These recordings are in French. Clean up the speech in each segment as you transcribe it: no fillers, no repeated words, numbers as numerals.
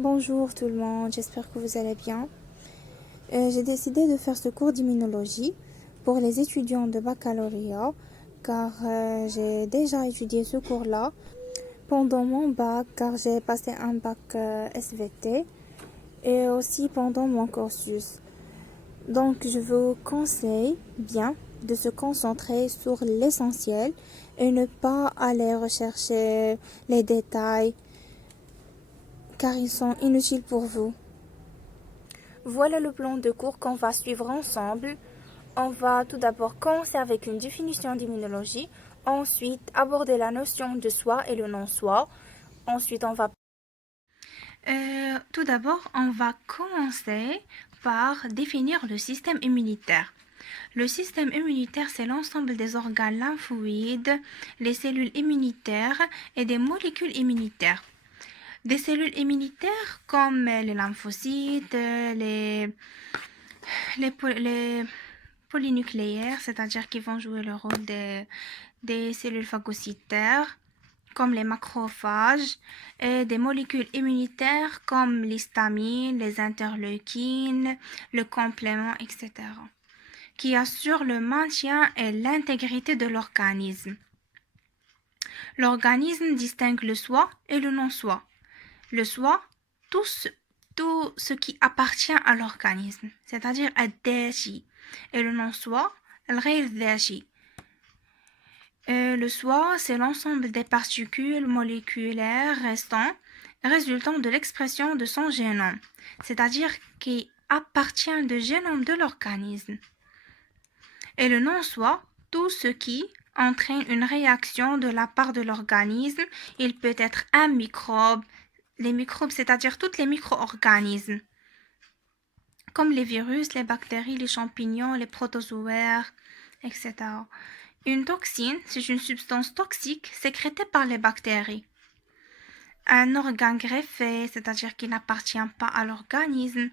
Bonjour tout le monde, j'espère que vous allez bien. J'ai décidé de faire ce cours d'immunologie pour les étudiants de baccalauréat car j'ai déjà étudié ce cours-là pendant mon bac car j'ai passé un bac SVT et aussi pendant mon cursus. Donc je vous conseille bien de se concentrer sur l'essentiel et ne pas aller rechercher les détails car ils sont inutiles pour vous. Voilà le plan de cours qu'on va suivre ensemble. On va tout d'abord commencer avec une définition d'immunologie, ensuite aborder la notion de soi et le non-soi. Ensuite, tout d'abord, on va commencer par définir le système immunitaire. Le système immunitaire, c'est l'ensemble des organes lymphoïdes, les cellules immunitaires et des molécules immunitaires. Des cellules immunitaires comme les lymphocytes, les polynucléaires, c'est-à-dire qui vont jouer le rôle des cellules phagocytaires, comme les macrophages, et des molécules immunitaires comme l'histamine, les interleukines, le complément, etc., qui assurent le maintien et l'intégrité de l'organisme. L'organisme distingue le soi et le non-soi. Le soi, tout ce qui appartient à l'organisme, c'est-à-dire الذاتي, et le non-soi, الغير ذاتي. Le soi, c'est l'ensemble des particules moléculaires résultant de l'expression de son génome, c'est-à-dire qui appartient au génome de l'organisme. Et le non-soi, tout ce qui entraîne une réaction de la part de l'organisme. Il peut être un microbe, les microbes, c'est-à-dire tous les micro-organismes, comme les virus, les bactéries, les champignons, les protozoaires, etc. Une toxine, c'est une substance toxique sécrétée par les bactéries. Un organe greffé, c'est-à-dire qui n'appartient pas à l'organisme,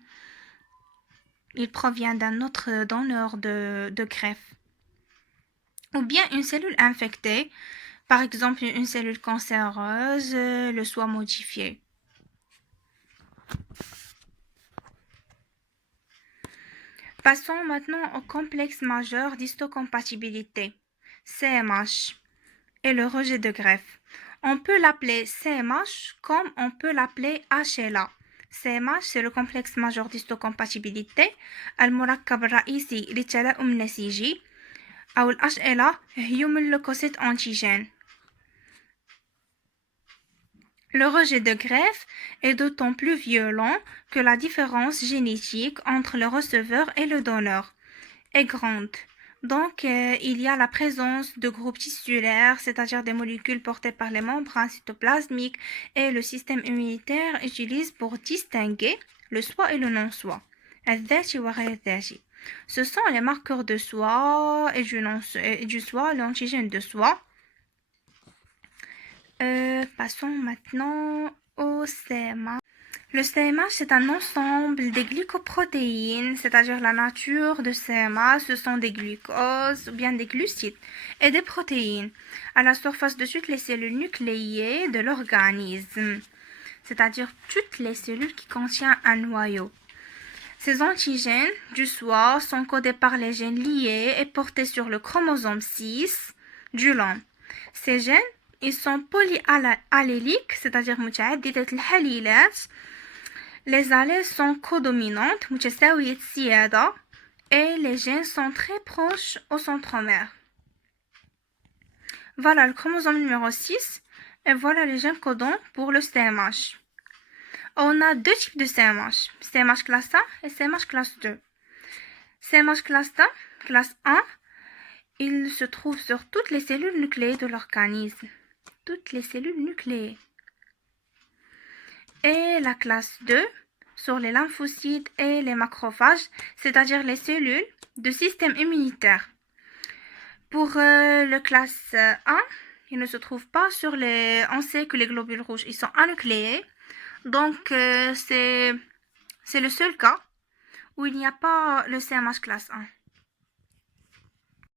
il provient d'un autre donneur de greffe. Ou bien une cellule infectée, par exemple une cellule cancéreuse, le soi modifié. Passons maintenant au complexe majeur d'histocompatibilité, CMH, et le rejet de greffe. On peut l'appeler CMH comme on peut l'appeler HLA. CMH, c'est le complexe majeur d'histocompatibilité. المركب الرئيسي للتلائم النسيجي أو الHLA هم اللوكوسيت antigènes. Le rejet de greffe est d'autant plus violent que la différence génétique entre le receveur et le donneur est grande. Donc, il y a la présence de groupes tissulaires, c'est-à-dire des molécules portées par les membranes cytoplasmiques, et le système immunitaire utilise pour distinguer le soi et le non-soi. Ce sont les marqueurs de soi et du soi, l'antigène de soi. Passons maintenant au CMH. Le CMH, c'est un ensemble des glycoprotéines, c'est-à-dire la nature de CMH, ce sont des glucoses ou bien des glucides et des protéines à la surface de toutes les cellules nucléées de l'organisme, c'est-à-dire toutes les cellules qui contiennent un noyau. Ces antigènes du soi sont codés par les gènes liés et portés sur le chromosome 6 du long. Ces gènes, ils sont polyalléliques, c'est-à-dire متعددة الحليلات. Les allèles sont codominantes, متساوية السيادة, et les gènes sont très proches au centromère. Voilà le chromosome numéro 6 et voilà les gènes codants pour le CMH. On a deux types de CMH, CMH classe 1 et CMH classe 2. CMH classe 1, il se trouve sur toutes les cellules nucléées de l'organisme. Toutes les cellules nucléées. Et la classe 2 sur les lymphocytes et les macrophages, c'est-à-dire les cellules de système immunitaire. Pour le classe 1, il ne se trouve pas sur les... On sait que les globules rouges, ils sont anucléés. Donc, c'est le seul cas où il n'y a pas le CMH classe 1.